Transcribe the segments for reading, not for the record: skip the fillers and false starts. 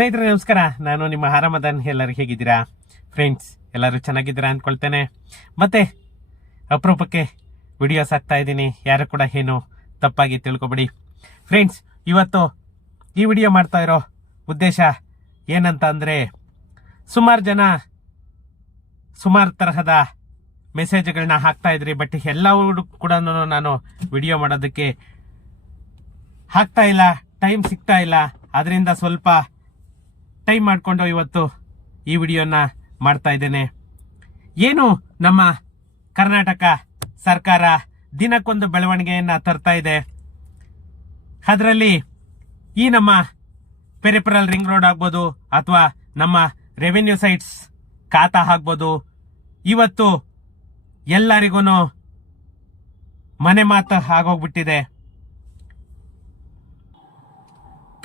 ಸ್ನೇಹಿತರೆ ನಮಸ್ಕಾರ, ನಾನು ನಿಮ್ಮ ಆರಾಮದನ್. ಎಲ್ಲರೂ ಹೇಗಿದ್ದೀರಾ ಫ್ರೆಂಡ್ಸ್? ಎಲ್ಲರೂ ಚೆನ್ನಾಗಿದ್ದೀರಾ ಅಂದ್ಕೊಳ್ತೇನೆ. ಮತ್ತೆ ಅಪರೂಪಕ್ಕೆ ವಿಡಿಯೋಸ್ ಹಾಕ್ತಾ ಇದ್ದೀನಿ, ಯಾರು ಕೂಡ ಏನು ತಪ್ಪಾಗಿ ತಿಳ್ಕೊಬೇಡಿ ಫ್ರೆಂಡ್ಸ್. ಇವತ್ತು ಈ ವಿಡಿಯೋ ಮಾಡ್ತಾ ಇರೋ ಉದ್ದೇಶ ಏನಂತ ಅಂದರೆ, ಸುಮಾರು ಜನ ಸುಮಾರು ತರಹದ ಮೆಸೇಜ್ಗಳನ್ನ ಹಾಕ್ತಾ ಇದ್ರಿ, ಬಟ್ ಎಲ್ಲವೂ ಕೂಡ ನಾನು ವಿಡಿಯೋ ಮಾಡೋದಕ್ಕೆ ಹಾಕ್ತಾ ಇಲ್ಲ, ಟೈಮ್ ಸಿಗ್ತಾ ಇಲ್ಲ. ಅದರಿಂದ ಸ್ವಲ್ಪ ಟೈಮ್ ಮಾಡಿಕೊಂಡು ಇವತ್ತು ಈ ವಿಡಿಯೋನ ಮಾಡ್ತಾ ಇದ್ದೇನೆ. ಏನು ನಮ್ಮ ಕರ್ನಾಟಕ ಸರ್ಕಾರ ದಿನಕ್ಕೊಂದು ಬೆಳವಣಿಗೆಯನ್ನು ತರ್ತಾ ಇದೆ. ಅದರಲ್ಲಿ ಈ ನಮ್ಮ ಪೆರಿಫೆರಲ್ ರಿಂಗ್ ರೋಡ್ ಆಗ್ಬೋದು ಅಥವಾ ನಮ್ಮ ರೆವೆನ್ಯೂ ಸೈಟ್ಸ್ ಖಾತಾ ಆಗ್ಬೋದು, ಇವತ್ತು ಎಲ್ಲರಿಗೂ ಮನೆ ಮಾತು ಆಗೋಗ್ಬಿಟ್ಟಿದೆ.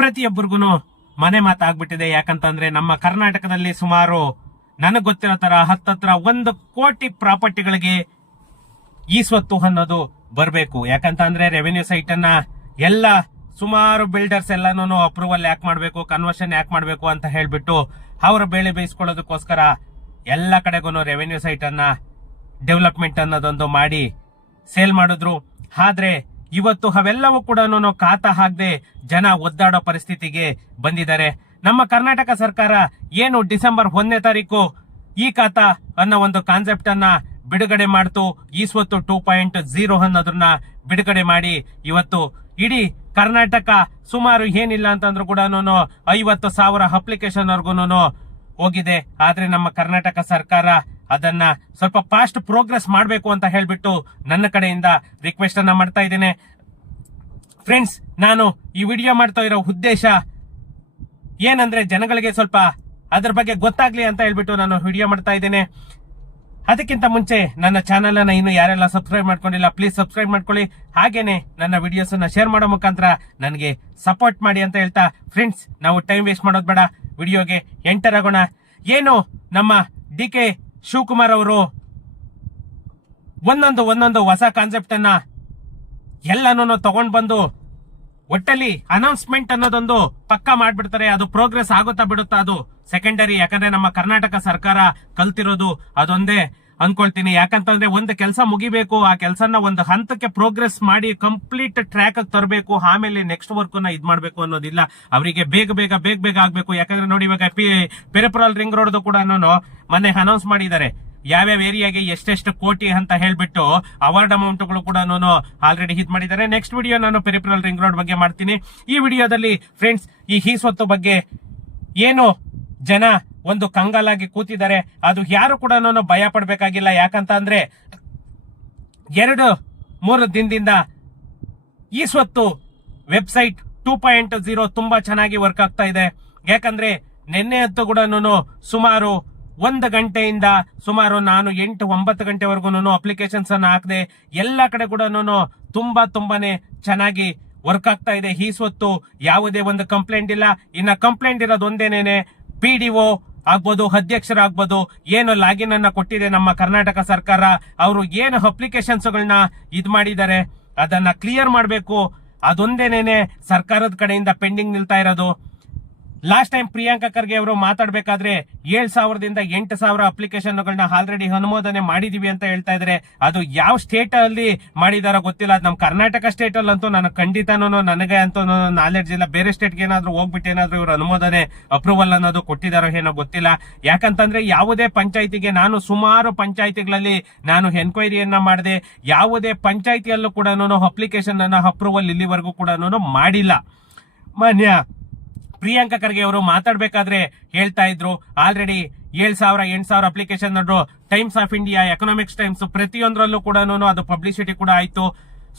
ಪ್ರತಿಯೊಬ್ಬರಿಗೂ ಮನೆ ಮಾತಾಗ್ಬಿಟ್ಟಿದೆ. ಯಾಕಂತಂದ್ರೆ ನಮ್ಮ ಕರ್ನಾಟಕದಲ್ಲಿ ಸುಮಾರು ನನಗೆ ಗೊತ್ತಿರೋ ತರ ಹತ್ತತ್ರ 1 ಕೋಟಿ ಪ್ರಾಪರ್ಟಿಗಳಿಗೆ ಈ ಸ್ವತ್ತು ಅನ್ನೋದು ಬರಬೇಕು. ಯಾಕಂತಂದ್ರೆ ರೆವೆನ್ಯೂ ಸೈಟ್ ಅನ್ನ ಎಲ್ಲ ಸುಮಾರು ಬಿಲ್ಡರ್ಸ್ ಎಲ್ಲಾನು ಅಪ್ರೂವಲ್ ಯಾಕೆ ಮಾಡಬೇಕು, ಕನ್ವರ್ಷನ್ ಯಾಕೆ ಮಾಡಬೇಕು ಅಂತ ಹೇಳ್ಬಿಟ್ಟು ಅವರ ಬೇಳೆ ಬೇಯಿಸ್ಕೊಳ್ಳೋದಕ್ಕೋಸ್ಕರ ಎಲ್ಲ ಕಡೆಗೂ ರೆವೆನ್ಯೂ ಸೈಟ್ ಅನ್ನ ಡೆವಲಪ್ಮೆಂಟ್ ಅನ್ನೋದೊಂದು ಮಾಡಿ ಸೇಲ್ ಮಾಡಿದ್ರು. ಆದ್ರೆ ಇವತ್ತು ಅವೆಲ್ಲವೂ ಕೂಡ ಖಾತಾ ಹಾಕದೆ ಜನ ಒದ್ದಾಡೋ ಪರಿಸ್ಥಿತಿಗೆ ಬಂದಿದ್ದಾರೆ. ನಮ್ಮ ಕರ್ನಾಟಕ ಸರ್ಕಾರ ಏನು ಡಿಸೆಂಬರ್ 1ನೇ ತಾರೀಕು ಈ ಖಾತಾ ಅನ್ನೋ ಒಂದು ಕಾನ್ಸೆಪ್ಟ್ ಅನ್ನ ಬಿಡುಗಡೆ ಮಾಡ್ತು, ಈ ಸ್ವತ್ತು 2.0 ಅನ್ನೋದನ್ನ ಬಿಡುಗಡೆ ಮಾಡಿ ಇವತ್ತು ಇಡೀ ಕರ್ನಾಟಕ ಸುಮಾರು ಏನಿಲ್ಲ ಅಂತಂದ್ರೂ ಕೂಡ 50,000 ಅಪ್ಲಿಕೇಶನ್ ವರ್ಗೂನು ಹೋಗಿದೆ. ಆದ್ರೆ ನಮ್ಮ ಕರ್ನಾಟಕ ಸರ್ಕಾರ ಅದನ್ನ ಸ್ವಲ್ಪ ಫಾಸ್ಟ್ ಪ್ರೋಗ್ರೆಸ್ ಮಾಡಬೇಕು ಅಂತ ಹೇಳ್ಬಿಟ್ಟು ನನ್ನ ಕಡೆಯಿಂದ ರಿಕ್ವೆಸ್ಟ್ ಅನ್ನ ಮಾಡ್ತಾ ಇದ್ದೇನೆ. ಫ್ರೆಂಡ್ಸ್, ನಾನು ಈ ವಿಡಿಯೋ ಮಾಡ್ತಾ ಇರೋ ಉದ್ದೇಶ ಏನಂದ್ರೆ, ಜನಗಳಿಗೆ ಸ್ವಲ್ಪ ಅದ್ರ ಬಗ್ಗೆ ಗೊತ್ತಾಗ್ಲಿ ಅಂತ ಹೇಳ್ಬಿಟ್ಟು ನಾನು ವಿಡಿಯೋ ಮಾಡ್ತಾ ಇದ್ದೇನೆ. ಅದಕ್ಕಿಂತ ಮುಂಚೆ ನನ್ನ ಚಾನೆಲ್ ಅನ್ನ ಇನ್ನು ಯಾರೆಲ್ಲ ಸಬ್ಸ್ಕ್ರೈಬ್ ಮಾಡ್ಕೊಂಡಿಲ್ಲ, ಪ್ಲೀಸ್ ಸಬ್ಸ್ಕ್ರೈಬ್ ಮಾಡ್ಕೊಳ್ಳಿ. ಹಾಗೇನೆ ನನ್ನ ವಿಡಿಯೋಸ್ ಅನ್ನ ಶೇರ್ ಮಾಡೋ ಮುಖಾಂತರ ನನಗೆ ಸಪೋರ್ಟ್ ಮಾಡಿ ಅಂತ ಹೇಳ್ತಾ, ಫ್ರೆಂಡ್ಸ್, ನಾವು ಟೈಮ್ ವೇಸ್ಟ್ ಮಾಡೋದು ಬೇಡ, ವಿಡಿಯೋಗೆ ಎಂಟರ್ ಆಗೋಣ. ಏನು ನಮ್ಮ DK ಶಿವಕುಮಾರ್ ಅವರು ಒಂದೊಂದು ಹೊಸ ಕಾನ್ಸೆಪ್ಟ್ ಅನ್ನ ಎಲ್ಲಾನು ತಗೊಂಡ್ ಬಂದು ಒಟ್ಟಲ್ಲಿ ಅನೌನ್ಸ್ಮೆಂಟ್ ಅನ್ನೋದೊಂದು ಪಕ್ಕಾ ಮಾಡ್ಬಿಡ್ತಾರೆ. ಅದು ಪ್ರೋಗ್ರೆಸ್ ಆಗುತ್ತಾ ಬಿಡುತ್ತಾ ಅದು ಸೆಕೆಂಡರಿ. ಯಾಕಂದ್ರೆ ನಮ್ಮ ಕರ್ನಾಟಕ ಸರ್ಕಾರ ಕಲ್ತಿರೋದು ಅದೊಂದೇ ಅನ್ಕೊಳ್ತೀನಿ. ಯಾಕಂತಂದ್ರೆ ಒಂದು ಕೆಲಸ ಮುಗಿಬೇಕು, ಆ ಕೆಲಸನ ಒಂದು ಹಂತಕ್ಕೆ ಪ್ರೋಗ್ರೆಸ್ ಮಾಡಿ ಕಂಪ್ಲೀಟ್ ಟ್ರ್ಯಾಕ್ ತರಬೇಕು, ಆಮೇಲೆ ನೆಕ್ಸ್ಟ್ ವರ್ಕ್ ನ ಇದ್ ಮಾಡ್ಬೇಕು ಅನ್ನೋದಿಲ್ಲ. ಅವರಿಗೆ ಬೇಗ ಆಗ್ಬೇಕು. ಯಾಕಂದ್ರೆ ನೋಡಿ, ಇವಾಗ ಪೆರಿಫೆರಲ್ ರಿಂಗ್ ರೋಡ್ ಕೂಡ ಮೊನ್ನೆ ಅನೌನ್ಸ್ ಮಾಡಿದ್ದಾರೆ, ಯಾವ್ಯಾವ ಏರಿಯಾಗೆ ಎಷ್ಟೆಷ್ಟು ಕೋಟಿ ಅಂತ ಹೇಳ್ಬಿಟ್ಟು ಅವಾರ್ಡ್ ಅಮೌಂಟ್ಗಳು ಕೂಡ ಆಲ್ರೆಡಿ ಹಿಟ್ ಮಾಡಿದ್ದಾರೆ. ನೆಕ್ಸ್ಟ್ ವಿಡಿಯೋ ನಾನು ಪೆರಿಫೆರಲ್ ರಿಂಗ್ ರೋಡ್ ಬಗ್ಗೆ ಮಾಡ್ತೀನಿ. ಈ ವಿಡಿಯೋದಲ್ಲಿ ಫ್ರೆಂಡ್ಸ್, ಈ ಸ್ವತ್ತು ಬಗ್ಗೆ ಏನು ಜನ ಒಂದು ಕಂಗಾಲಾಗಿ ಕೂತಿದ್ದಾರೆ, ಅದು ಯಾರು ಕೂಡ ಭಯ ಪಡ್ಬೇಕಾಗಿಲ್ಲ. ಯಾಕಂತ ಅಂದ್ರೆ 2-3 ದಿನದಿಂದ ಈ ಸ್ವತ್ತು ವೆಬ್ಸೈಟ್ 2.0 ತುಂಬಾ ಚೆನ್ನಾಗಿ ವರ್ಕ್ ಆಗ್ತಾ ಇದೆ. ಯಾಕಂದ್ರೆ ನಿನ್ನೆ ಹೊತ್ತು ಕೂಡ ಸುಮಾರು 1 ಗಂಟೆಯಿಂದ ಸುಮಾರು ನಾನು 8-9 ಗಂಟೆವರೆಗೂ ಅಪ್ಲಿಕೇಶನ್ಸ್ ಅನ್ನ ಹಾಕಿದೆ. ಎಲ್ಲ ಕಡೆ ಕೂಡ ತುಂಬಾನೇ ಚೆನ್ನಾಗಿ ವರ್ಕ್ ಆಗ್ತಾ ಇದೆ. ಈ ಸ್ವತ್ತು ಯಾವುದೇ ಒಂದು ಕಂಪ್ಲೇಂಟ್ ಇಲ್ಲ. ಇನ್ನ ಕಂಪ್ಲೇಂಟ್ ಇರೋದು ಒಂದೇನೇನೆ, PDO ಆಗ್ಬೋದು, ಅಧ್ಯಕ್ಷರಾಗ್ಬೋದು, ಏನು ಲಾಗಿನ್ ಅನ್ನ ಕೊಟ್ಟಿದೆ ನಮ್ಮ ಕರ್ನಾಟಕ ಸರ್ಕಾರ, ಅವರು ಏನು ಅಪ್ಲಿಕೇಶನ್ಸ್ ಗಳನ್ನ ಇದ್ ಮಾಡಿದ್ದಾರೆ ಅದನ್ನ ಕ್ಲಿಯರ್ ಮಾಡಬೇಕು. ಅದೊಂದೇನೇನೆ ಸರ್ಕಾರದ ಕಡೆಯಿಂದ ಪೆಂಡಿಂಗ್ ನಿಲ್ತಾ ಇರೋದು. ಲಾಸ್ಟ್ ಟೈಮ್ ಪ್ರಿಯಾಂಕಾ ಖರ್ಗೆ ಅವರು ಮಾತಾಡ್ಬೇಕಾದ್ರೆ 7,000ದಿಂದ 8,000 ಅಪ್ಲಿಕೇಶನ್ ಗಳನ್ನ ಆಲ್ರೆಡಿ ಅನುಮೋದನೆ ಮಾಡಿದೀವಿ ಅಂತ ಹೇಳ್ತಾ ಇದ್ದಾರೆ. ಅದು ಯಾವ ಸ್ಟೇಟ್ ಅಲ್ಲಿ ಮಾಡಿದಾರೋ ಗೊತ್ತಿಲ್ಲ. ಅದು ನಮ್ಮ ಕರ್ನಾಟಕ ಸ್ಟೇಟ್ ಅಲ್ಲಂತೂ ನನಗೆ ಖಂಡಿತನೂ ನನಗೆ ಅಂತೂ ನಾಲೆಡ್ಜ್ ಇಲ್ಲ. ಬೇರೆ ಸ್ಟೇಟ್ಗೆ ಏನಾದ್ರು ಹೋಗ್ಬಿಟ್ಟು ಏನಾದ್ರು ಇವರು ಅನುಮೋದನೆ ಅಪ್ರೂವಲ್ ಅನ್ನೋದು ಕೊಟ್ಟಿದಾರೋ ಏನೋ ಗೊತ್ತಿಲ್ಲ. ಯಾಕಂತಂದ್ರೆ ಯಾವುದೇ ಪಂಚಾಯತಿಗೆ, ನಾನು ಸುಮಾರು ಪಂಚಾಯತಿಗಳಲ್ಲಿ ನಾನು ಎನ್ಕ್ವೈರಿಯನ್ನ ಮಾಡಿದೆ, ಯಾವುದೇ ಪಂಚಾಯತಿಯಲ್ಲೂ ಕೂಡ ಅಪ್ಲಿಕೇಶನ್ ಅನ್ನ ಅಪ್ರೂವಲ್ ಇಲ್ಲಿವರೆಗೂ ಕೂಡ ಮಾಡಿಲ್ಲ. ಮಾನ್ಯ ಪ್ರಿಯಾಂಕಾ ಖರ್ಗೆ ಅವರು ಮಾತಾಡ್ಬೇಕಾದ್ರೆ ಹೇಳ್ತಾ ಇದ್ರು, already 7,000-8,000 application times of India, economics times ಪ್ರತಿಯೊಂದರಲ್ಲೂ ಕೂಡ ಅದು ಪಬ್ಲಿಸಿಟಿ ಕೂಡ ಆಯ್ತು.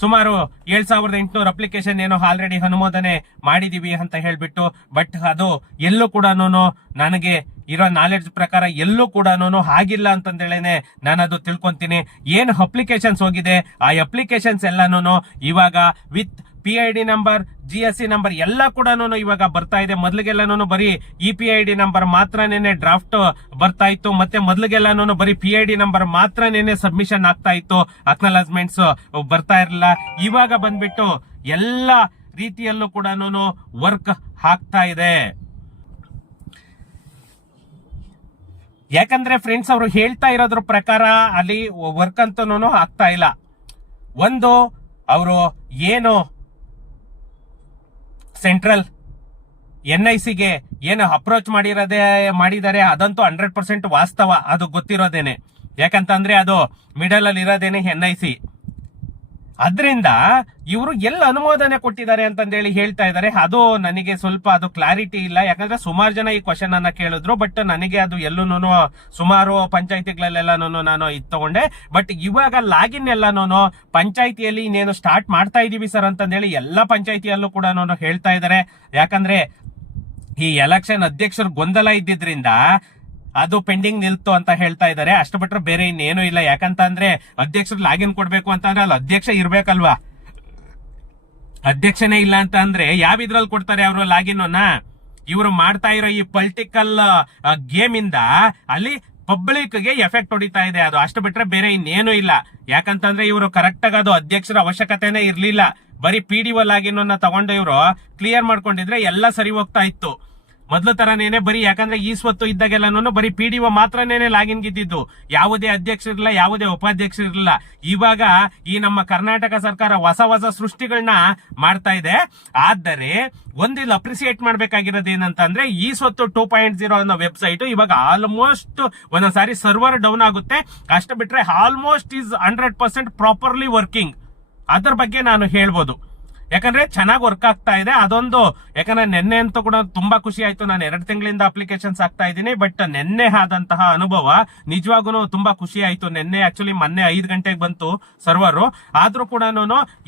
ಸುಮಾರು 7,800 ಅಪ್ಲಿಕೇಶನ್ ಏನೋ ಆಲ್ರೆಡಿ ಅನುಮೋದನೆ ಮಾಡಿದೀವಿ ಅಂತ ಹೇಳ್ಬಿಟ್ಟು. ಬಟ್ ಅದು ಎಲ್ಲೂ ಕೂಡ ನನಗೆ ಇರೋ ನಾಲೆಡ್ಜ್ ಪ್ರಕಾರ ಎಲ್ಲೂ ಕೂಡ ಆಗಿಲ್ಲ ಅಂತಂದೇಳೇನೆ ನಾನು ಅದು ತಿಳ್ಕೊಂತೀನಿ. ಏನು ಅಪ್ಲಿಕೇಶನ್ಸ್ ಹೋಗಿದೆ, ಆ ಅಪ್ಲಿಕೇಶನ್ಸ್ ಎಲ್ಲಾನು ಇವಾಗ with PID number, GST number ಎಲ್ಲ ಕೂಡ ಇವಾಗ ಬರ್ತಾ ಇದೆ. ಮೊದಲಿಗೆಲ್ಲಾನು ಬರೀ EPID ನಂಬರ್ ಮಾತ್ರನೇ ಡ್ರಾಫ್ಟ್ ಬರ್ತಾ ಇತ್ತು. ಮತ್ತೆ ಮೊದಲಿಗೆಲ್ಲಾನು ಬರೀ PID ನಂಬರ್ ಮಾತ್ರನೇ ಸಬ್ಮಿಷನ್ ಆಗ್ತಾ ಇತ್ತು, ಅಕ್ನಾಲಜ್ಮೆಂಟ್ಸ್ ಬರ್ತಾ ಇರಲಿಲ್ಲ. ಇವಾಗ ಬಂದ್ಬಿಟ್ಟು ಎಲ್ಲ ರೀತಿಯಲ್ಲೂ ಕೂಡ ವರ್ಕ್ ಆಗ್ತಾ ಇದೆ. ಯಾಕಂದ್ರೆ ಫ್ರೆಂಡ್ಸ್ ಅವರು ಹೇಳ್ತಾ ಇರೋದ್ರ ಪ್ರಕಾರ ಅಲ್ಲಿ ವರ್ಕ್ ಅಂತನೂ ಆಗ್ತಾ ಇಲ್ಲ. ಒಂದು ಅವರು ಏನು ಸೆಂಟ್ರಲ್ NICಗೆ ಏನು ಅಪ್ರೋಚ್ ಮಾಡಿದ್ದಾರೆ ಅದಂತೂ 100% ವಾಸ್ತವ, ಅದು ಗೊತ್ತಿರೋದೇನೆ. ಯಾಕಂತಂದ್ರೆ ಅದು ಮಿಡಲ್ ಅಲ್ಲಿ ಇರೋದೇನೆ NIC. ಅದರಿಂದ ಇವರು ಎಲ್ಲ ಅನುಮೋದನೆ ಕೊಟ್ಟಿದ್ದಾರೆ ಅಂತಂದೇಳಿ ಹೇಳ್ತಾ ಇದ್ದಾರೆ. ಅದು ನನಗೆ ಸ್ವಲ್ಪ ಅದು ಕ್ಲಾರಿಟಿ ಇಲ್ಲ. ಯಾಕಂದ್ರೆ ಸುಮಾರು ಜನ ಈ ಕ್ವಶನ್ ಅನ್ನ ಕೇಳಿದ್ರು, ಬಟ್ ನನಗೆ ಅದು ಎಲ್ಲೂ ಸುಮಾರು ಪಂಚಾಯತಿಗಳಲ್ಲೆಲ್ಲಾನು ನಾನು ಇದು ತಗೊಂಡೆ. ಬಟ್ ಇವಾಗ ಲಾಗಿನ್ ಎಲ್ಲಾನು ಪಂಚಾಯತಿಯಲ್ಲಿ ಇನ್ನೇನು ಸ್ಟಾರ್ಟ್ ಮಾಡ್ತಾ ಇದೀವಿ ಸರ್ ಅಂತಂದೇಳಿ ಎಲ್ಲ ಪಂಚಾಯತಿಯಲ್ಲೂ ಕೂಡ ಹೇಳ್ತಾ ಇದ್ದಾರೆ. ಯಾಕಂದ್ರೆ ಈ ಎಲೆಕ್ಷನ್ ಅಧ್ಯಕ್ಷರ ಗೊಂದಲ ಇದ್ದಿದ್ರಿಂದ ಅದು ಪೆಂಡಿಂಗ್ ನಿಲ್ತು ಅಂತ ಹೇಳ್ತಾ ಇದ್ದಾರೆ. ಅಷ್ಟು ಬಿಟ್ರೆ ಬೇರೆ ಇನ್ನೇನು ಇಲ್ಲ. ಯಾಕಂತಂದ್ರೆ ಅಧ್ಯಕ್ಷರು ಲಾಗಿನ್ ಕೊಡ್ಬೇಕು ಅಂತಂದ್ರೆ ಅಲ್ಲಿ ಅಧ್ಯಕ್ಷ ಇರ್ಬೇಕಲ್ವಾ. ಅಧ್ಯಕ್ಷನೇ ಇಲ್ಲ ಅಂತ ಅಂದ್ರೆ ಯಾವ ಇದ್ರಲ್ಲಿ ಕೊಡ್ತಾರೆ ಅವರು ಲಾಗಿನ್ ಅನ್ನ? ಇವರು ಮಾಡ್ತಾ ಇರೋ ಈ ಪೊಲಿಟಿಕಲ್ ಗೇಮ್ ಇಂದ ಅಲ್ಲಿ ಪಬ್ಲಿಕ್ ಗೆ ಎಫೆಕ್ಟ್ ಹೊಡಿತಾ ಇದೆ. ಅದು ಅಷ್ಟು ಬಿಟ್ರೆ ಬೇರೆ ಇನ್ನೇನು ಇಲ್ಲ. ಯಾಕಂತಂದ್ರೆ ಇವರು ಕರೆಕ್ಟ್ ಆಗಿ ಅದು ಅಧ್ಯಕ್ಷರ ಅವಶ್ಯಕತೆನೇ ಇರ್ಲಿಲ್ಲ. ಬರೀ PDO ಲಾಗಿನ್ ಅನ್ನ ತಗೊಂಡು ಇವರು ಕ್ಲಿಯರ್ ಮಾಡ್ಕೊಂಡಿದ್ರೆ ಎಲ್ಲ ಸರಿ ಹೋಗ್ತಾ ಇತ್ತು. ಮೊದ್ಲು ತರನೇನೆ ಬರೀ, ಯಾಕಂದ್ರೆ ಈ ಸ್ವತ್ತು ಇದ್ದಾಗೆಲ್ಲಾನು ಬರೀ PDO ಮಾತ್ರನೇನೆ ಲಾಗಿನ್ ಗಿದ್ದಿದ್ದು, ಯಾವುದೇ ಅಧ್ಯಕ್ಷರಿಲ್ಲ, ಯಾವುದೇ ಉಪಾಧ್ಯಕ್ಷರಿರಲಿಲ್ಲ. ಇವಾಗ ಈ ನಮ್ಮ ಕರ್ನಾಟಕ ಸರ್ಕಾರ ಹೊಸ ಸೃಷ್ಟಿಗಳನ್ನ ಮಾಡ್ತಾ ಇದೆ. ಆದರೆ ಒಂದಿಲ್ಲ ಅಪ್ರಿಸಿಯೇಟ್ ಮಾಡ್ಬೇಕಾಗಿರೋದು ಏನಂತಂದ್ರೆ ಈ ಸ್ವತ್ತು 2.0 ಅನ್ನೋ ವೆಬ್ಸೈಟ್ ಇವಾಗ ಆಲ್ಮೋಸ್ಟ್ ಒಂದೊಂದ್ಸಾರಿ ಸರ್ವರ್ ಡೌನ್ ಆಗುತ್ತೆ. ಅಷ್ಟು ಬಿಟ್ರೆ ಆಲ್ಮೋಸ್ಟ್ ಈಸ್ 100% ಪ್ರಾಪರ್ಲಿ ವರ್ಕಿಂಗ್. ಅದ್ರ ಬಗ್ಗೆ ನಾನು ಹೇಳ್ಬೋದು. ಯಾಕಂದ್ರೆ ಚೆನ್ನಾಗಿ ವರ್ಕ್ ಆಗ್ತಾ ಇದೆ ಅದೊಂದು. ಯಾಕಂದ್ರೆ ನೆನ್ನೆ ಅಂತೂ ಕೂಡ ತುಂಬಾ ಖುಷಿ ಆಯ್ತು. ನಾನು 2 ತಿಂಗಳಿಂದ ಅಪ್ಲಿಕೇಶನ್ಸ್ ಆಗ್ತಾ ಇದ್ದೀನಿ. ಬಟ್ ನೆನ್ನೆ ಆದಂತಹ ಅನುಭವ ನಿಜವಾಗೂ ತುಂಬಾ ಖುಷಿ ಆಯ್ತು. ನೆನ್ನೆ ಆಕ್ಚುಲಿ ಮೊನ್ನೆ 5 ಗಂಟೆಗೆ ಬಂತು ಸರ್ವರ್. ಆದ್ರೂ ಕೂಡ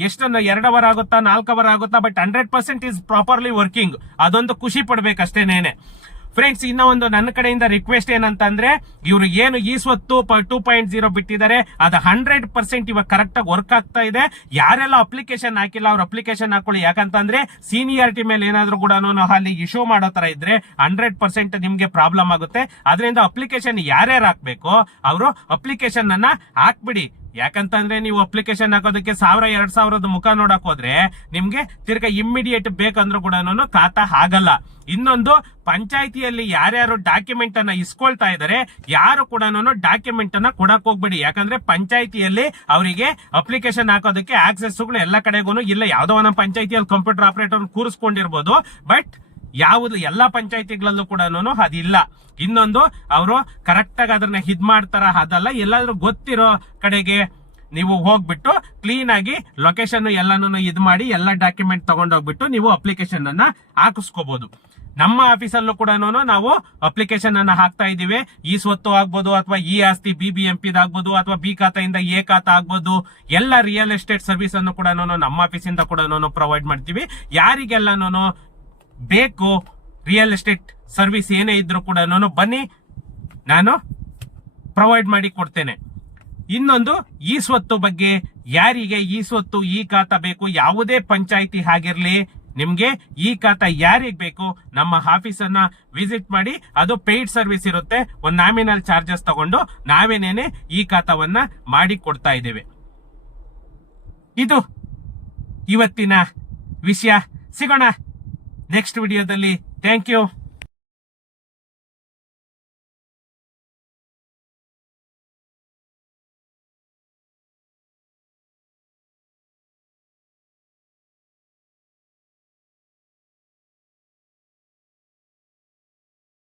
ಎಷ್ಟೊಂದು 2 ಅವರ್ ಆಗುತ್ತಾ 4 ಅವರ್ ಆಗುತ್ತಾ, ಬಟ್ 100% ಈಸ್ ಪ್ರಾಪರ್ಲಿ ವರ್ಕಿಂಗ್. ಅದೊಂದು ಖುಷಿ ಪಡ್ಬೇಕಷ್ಟೇನೇನೆ. ಫ್ರೆಂಡ್ಸ್, ಇನ್ನ ಒಂದು ನನ್ನ ಕಡೆಯಿಂದ ರಿಕ್ವೆಸ್ಟ್ ಏನಂತಂದ್ರೆ, ಇವರು ಏನು ಈ ಸ್ವತ್ತು 2.0 ಬಿಟ್ಟಿದ್ದಾರೆ ಅದು 100% ಇವಾಗ ಕರೆಕ್ಟ್ ಆಗಿ ವರ್ಕ್ ಆಗ್ತಾ ಇದೆ. ಯಾರೆಲ್ಲ ಅಪ್ಲಿಕೇಶನ್ ಹಾಕಿಲ್ಲ ಅವ್ರ ಅಪ್ಲಿಕೇಶನ್ ಹಾಕೊಳ್ಳಿ. ಯಾಕಂತಂದ್ರೆ ಸೀನಿಯಾರಿಟಿ ಮೇಲೆ ಏನಾದ್ರೂ ಕೂಡ ಅಲ್ಲಿ ಇಶ್ಯೂ ಮಾಡೋ ತರ ಇದ್ರೆ 100% ನಿಮ್ಗೆ ಪ್ರಾಬ್ಲಮ್ ಆಗುತ್ತೆ. ಅದರಿಂದ ಅಪ್ಲಿಕೇಶನ್ ಯಾರ್ಯಾರು ಹಾಕ್ಬೇಕು ಅವರು ಅಪ್ಲಿಕೇಶನ್ ಅನ್ನ ಹಾಕ್ಬಿಡಿ. ಯಾಕಂತಂದ್ರೆ ನೀವು ಅಪ್ಲಿಕೇಶನ್ ಹಾಕೋದಕ್ಕೆ 1000-2000 ಮುಖ ನೋಡಕ್ ಹೋದ್ರೆ ನಿಮ್ಗೆ ತಿರ್ಗಾ ಇಮ್ಮಿಡಿಯೇಟ್ ಬೇಕಂದ್ರೂ ಕೂಡ ಖಾತಾ ಆಗಲ್ಲ. ಇನ್ನೊಂದು, ಪಂಚಾಯತಿಯಲ್ಲಿ ಯಾರ್ಯಾರು ಡಾಕ್ಯುಮೆಂಟ್ ಅನ್ನ ಇಸ್ಕೊಳ್ತಾ ಇದಾರೆ ಯಾರು ಕೂಡ ಡಾಕ್ಯುಮೆಂಟ್ ಅನ್ನ ಕೊಡಕ್ ಹೋಗ್ಬೇಡಿ. ಯಾಕಂದ್ರೆ ಪಂಚಾಯತಿಯಲ್ಲಿ ಅವರಿಗೆ ಅಪ್ಲಿಕೇಶನ್ ಹಾಕೋದಕ್ಕೆ ಆಕ್ಸೆಸ್ ಗಳು ಎಲ್ಲ ಕಡೆಗೂ ಇಲ್ಲ. ಯಾವ್ದೋ ಒಂದು ಪಂಚಾಯತಿಯಲ್ಲಿ ಕಂಪ್ಯೂಟರ್ ಆಪರೇಟರ್ ಕೂರಿಸ್ಕೊಂಡಿರ್ಬೋದು, ಬಟ್ ಯಾವುದು ಎಲ್ಲ ಪಂಚಾಯತಿಗಳಲ್ಲೂ ಕೂಡ ಅದಿಲ್ಲ. ಇನ್ನೊಂದು, ಅವರು ಕರೆಕ್ಟ್ ಆಗಿ ಅದನ್ನ ಹಿದ್ ಮಾಡ್ತಾರ ಅದಲ್ಲ. ಎಲ್ಲಾದ್ರೂ ಗೊತ್ತಿರೋ ಕಡೆಗೆ ನೀವು ಹೋಗ್ಬಿಟ್ಟು ಕ್ಲೀನ್ ಆಗಿ ಲೊಕೇಶನ್ ಎಲ್ಲಾನು ಇದ್ ಮಾಡಿ ಎಲ್ಲ ಡಾಕ್ಯುಮೆಂಟ್ ತಗೊಂಡೋಗ್ಬಿಟ್ಟು ನೀವು ಅಪ್ಲಿಕೇಶನ್ ಅನ್ನ ಹಾಕಿಸ್ಕೋಬಹುದು. ನಮ್ಮ ಆಫೀಸಲ್ಲೂ ಕೂಡ ನಾವು ಅಪ್ಲಿಕೇಶನ್ ಅನ್ನ ಹಾಕ್ತಾ ಇದೀವಿ. ಈ ಸ್ವತ್ತು ಆಗ್ಬೋದು, ಅಥವಾ ಈ ಆಸ್ತಿ BBMP ಆಗ್ಬೋದು, ಅಥವಾ B ಖಾತೆಯಿಂದ A ಖಾತಾ ಆಗ್ಬೋದು. ಎಲ್ಲ ರಿಯಲ್ ಎಸ್ಟೇಟ್ ಸರ್ವಿಸ್ ಅನ್ನು ಕೂಡ ನಮ್ಮ ಆಫೀಸಿಂದ ಕೂಡ ಪ್ರೊವೈಡ್ ಮಾಡ್ತೀವಿ. ಯಾರಿಗೆಲ್ಲಾನು ಬೇಕು ರಿಯಲ್ ಎಸ್ಟೇಟ್ ಸರ್ವಿಸ್ ಏನೇ ಇದ್ರೂ ಕೂಡ ಬನ್ನಿ, ನಾನು ಪ್ರೊವೈಡ್ ಮಾಡಿ ಕೊಡ್ತೇನೆ. ಇನ್ನೊಂದು, ಈ ಸ್ವತ್ತು ಬಗ್ಗೆ ಯಾರಿಗೆ ಈ ಸ್ವತ್ತು ಈ ಖಾತಾ ಬೇಕು, ಯಾವುದೇ ಪಂಚಾಯಿತಿ ಆಗಿರ್ಲಿ, ನಿಮ್ಗೆ ಈ ಖಾತಾ ಯಾರಿಗ್ ಬೇಕು ನಮ್ಮ ಆಫೀಸನ್ನ ವಿಸಿಟ್ ಮಾಡಿ. ಅದು ಪೇಯ್ಡ್ ಸರ್ವಿಸ್ ಇರುತ್ತೆ. ಒಂದು ನಾಮಿನಲ್ ಚಾರ್ಜಸ್ ತಗೊಂಡು ನಾವೇನೇನೆ ಈ ಖಾತಾವನ್ನ ಮಾಡಿ ಕೊಡ್ತಾ ಇದ್ದೇವೆ. ಇದು ಇವತ್ತಿನ ವಿಷಯ. ಸಿಗೋಣ ನೆಕ್ಸ್ಟ್ ವಿಡಿಯೋದಲ್ಲಿ. Thank you.